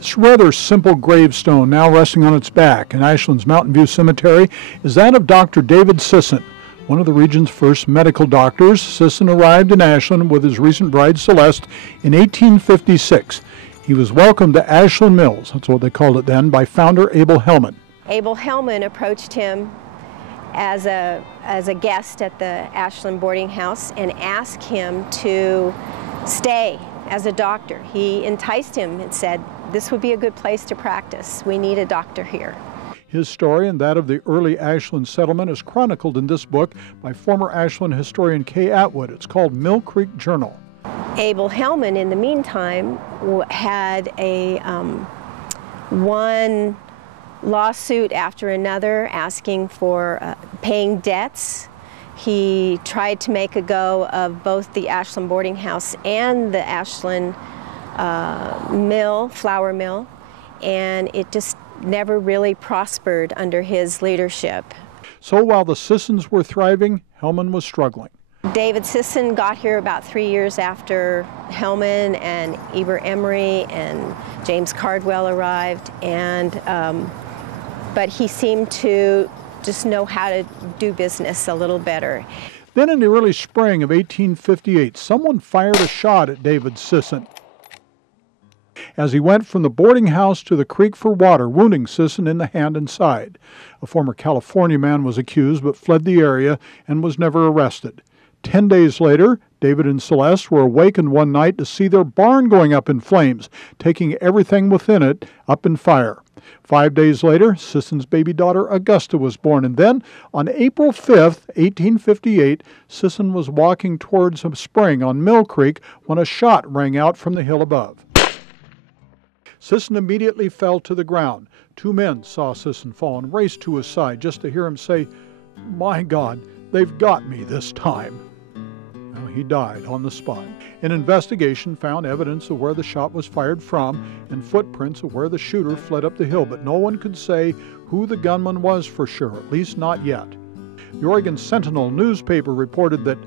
This rather simple gravestone, now resting on its back in Ashland's Mountain View Cemetery, is that of Dr. David Sisson, one of the region's first medical doctors. Sisson arrived in Ashland with his recent bride Celeste in 1856. He was welcomed to Ashland Mills, that's what they called it then, by founder Abel Hellman. Abel Hellman approached him as a guest at the Ashland boarding house and asked him to stay as a doctor. He enticed him and said, "This would be a good place to practice. We need a doctor here." His story and that of the early Ashland settlement is chronicled in this book by former Ashland historian Kay Atwood. It's called Mill Creek Journal. Abel Hellman, in the meantime, had one lawsuit after another asking for paying debts. He tried to make a go of both the Ashland boarding house and the Ashland flour mill, and it just never really prospered under his leadership. So while the Sissons were thriving, Hellman was struggling. David Sisson got here about 3 years after Hellman and Eber Emery and James Cardwell arrived, and but he seemed to just know how to do business a little better. Then in the early spring of 1858, someone fired a shot at David Sisson as he went from the boarding house to the creek for water, wounding Sisson in the hand and side. A former California man was accused but fled the area and was never arrested. 10 days later, David and Celeste were awakened one night to see their barn going up in flames, taking everything within it up in fire. 5 days later, Sisson's baby daughter Augusta was born, and then on April 5th, 1858, Sisson was walking towards a spring on Mill Creek when a shot rang out from the hill above. Sisson immediately fell to the ground. 2 men saw Sisson fall and raced to his side just to hear him say, "My God, they've got me this time." Well, he died on the spot. An investigation found evidence of where the shot was fired from and footprints of where the shooter fled up the hill, but no one could say who the gunman was for sure, at least not yet. The Oregon Sentinel newspaper reported that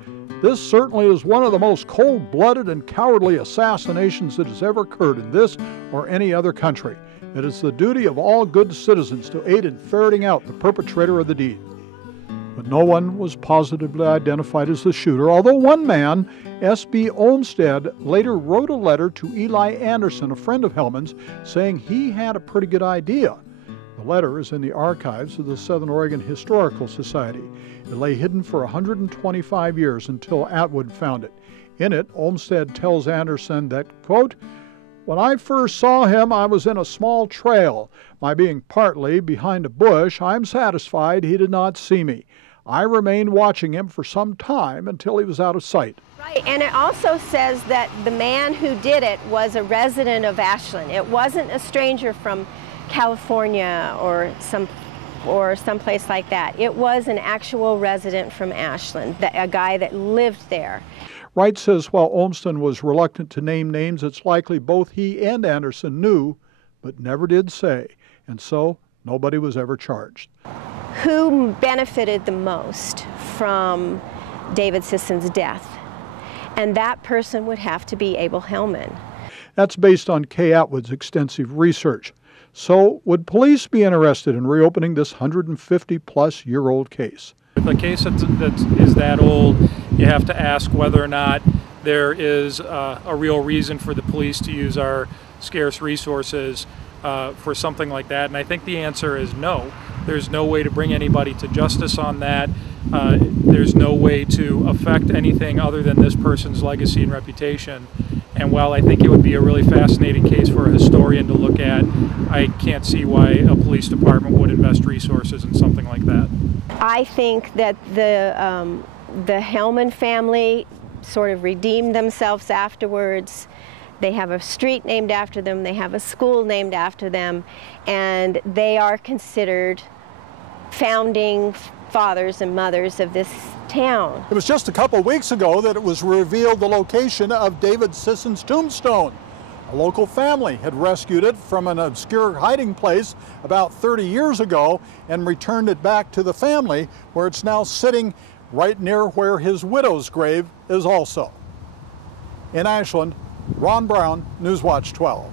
this certainly is one of the most cold-blooded and cowardly assassinations that has ever occurred in this or any other country. It is the duty of all good citizens to aid in ferreting out the perpetrator of the deed. But no one was positively identified as the shooter, although one man, S.B. Olmsted, later wrote a letter to Eli Anderson, a friend of Hellman's, saying he had a pretty good idea. The letter is in the archives of the Southern Oregon Historical Society. It lay hidden for 125 years until Atwood found it. In it, Olmsted tells Anderson that, quote, "When I first saw him, I was in a small trail. My being partly behind a bush, I am satisfied he did not see me. I remained watching him for some time until he was out of sight." Right, and it also says that the man who did it was a resident of Ashland. It wasn't a stranger from California or someplace like that. It was an actual resident from Ashland, a guy that lived there. Wright says while Olmsted was reluctant to name names, it's likely both he and Anderson knew, but never did say, and so nobody was ever charged. Who benefited the most from David Sisson's death? And that person would have to be Abel Hellman. That's based on Kay Atwood's extensive research. So, would police be interested in reopening this 150-plus-year-old case? With a case that is that old, you have to ask whether or not there is a real reason for the police to use our scarce resources for something like that. And I think the answer is no. There's no way to bring anybody to justice on that. There's no way to affect anything other than this person's legacy and reputation. And while I think it would be a really fascinating case for a historian to look at, I can't see why a police department would invest resources in something like that. I think that the Hellman family sort of redeemed themselves afterwards. They have a street named after them, they have a school named after them, and they are considered founding fathers and mothers of this town. It was just a couple weeks ago that it was revealed the location of David Sisson's tombstone. A local family had rescued it from an obscure hiding place about 30 years ago and returned it back to the family, where it's now sitting right near where his widow's grave is also. In Ashland, Ron Brown, Newswatch 12.